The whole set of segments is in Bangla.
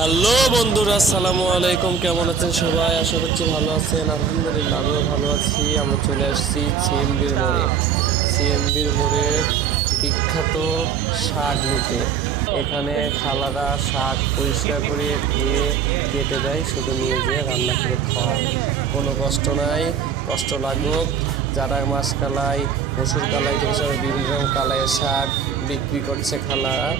হ্যালো বন্ধুরা, আসসালামু আলাইকুম। কেমন আছেন সবাই? আশা করছি ভালো আছেন। আলহামদুলিল্লাহ আমিও ভালো আছি। আমরা চলে আসছি সিএমবির মোড়ে। সিএমবির মোড়ের বিখ্যাত শাক নিতে। এখানে খালারা শাক পরিষ্কার করে ধুয়ে কেটে দেয়, শুধু নিয়ে যেয়ে রান্না করে খাওয়া। কোনো কষ্ট নাই, কষ্ট লাগুক। যারা মাসকালাই, মসুর কালাই থেকে সব বিভিন্ন রকম কালাইয়ের শাক বিক্রি করছে খালারা,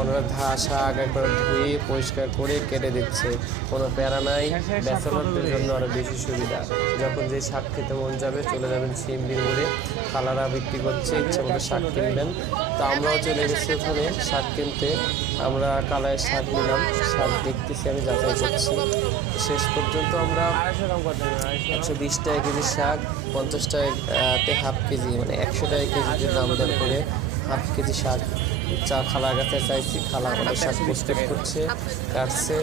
ওনারা শাক একবার ধুয়ে পরিষ্কার করে কেটে দিচ্ছে। কোনো প্যারা নাই, ব্যাচেলরদের জন্য আরও বেশি সুবিধা। যখন যে শাক খেতে মন যাবে চলে যাবেন সিএমবির মোড়ে, খালারা বিক্রি করছে, ইচ্ছা মতো শাক কিনবেন। তো আমরাও চলে গেছি ওখানে শাক কিনতে। আমরা কালাইয়ের শাক নিলাম, শাক দেখতেছি, আমি যাচাই করছি। শেষ পর্যন্ত আমরা 120 টাকা কেজি শাক, 50 টাকাতে হাফ কেজি, মানে 100 টাকা কেজিতে দাম দর করে হাফ কেজি শাক খালার কাছে চাইছি। খালা আমাদের শাক প্রস্তুত করছে, কাটছে।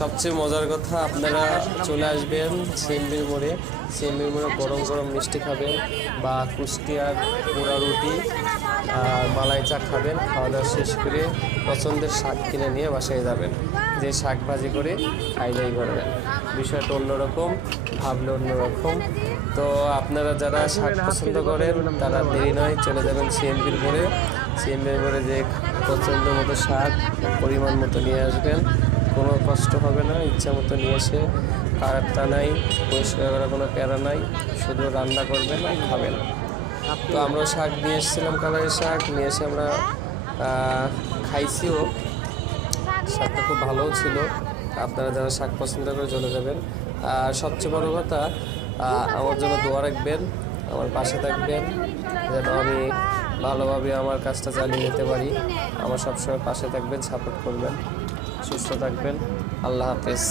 সবচেয়ে মজার কথা, আপনারা চলে আসবেন সিএমবির মোড়ে। সিএমবির মোড়ে গরম গরম মিষ্টি খাবেন বা কুষ্টিয়ার পোড়া রুটি আর মালাই চা খাবেন। খাওয়া দাওয়া শেষ করে পছন্দের শাক কিনে নিয়ে বাসায় যাবেন, যে শাক ভাজি করে খাইলেই করবেন। বিষয়টা অন্যরকম, ভাবলে অন্যরকম। তো আপনারা যারা শাক পছন্দ করেন তারা দেরি নয়, চলে যাবেন সিএমবির মোড়ে। সিএমবির মোড়ে যে পছন্দ মতো শাক পরিমাণ মতো নিয়ে আসবেন, কোনো কষ্ট হবে না। ইচ্ছা মতো নিয়ে এসে কাটা নাই, পরিষ্কার করার কোনো প্যারা নাই, শুধু রান্না করবেন আর খাবেন। তো আমরা শাক নিয়ে এসেছিলাম, কালারের শাক নিয়ে এসে আমরা খাইছিও। শাকটা খুব ভালোও ছিল। আপনারা যারা শাক পছন্দ করে চলে যাবেন। আর সবচেয়ে বড় কথা, আমার জন্য দোয়া রাখবেন, আমার পাশে থাকবেন, যেন আমি ভালোভাবে আমার কাজটা চালিয়ে যেতে পারি। আমার সবসময় পাশে থাকবেন, সাপোর্ট করবেন। সুস্থ থাকবেন। আল্লাহ হাফেজ।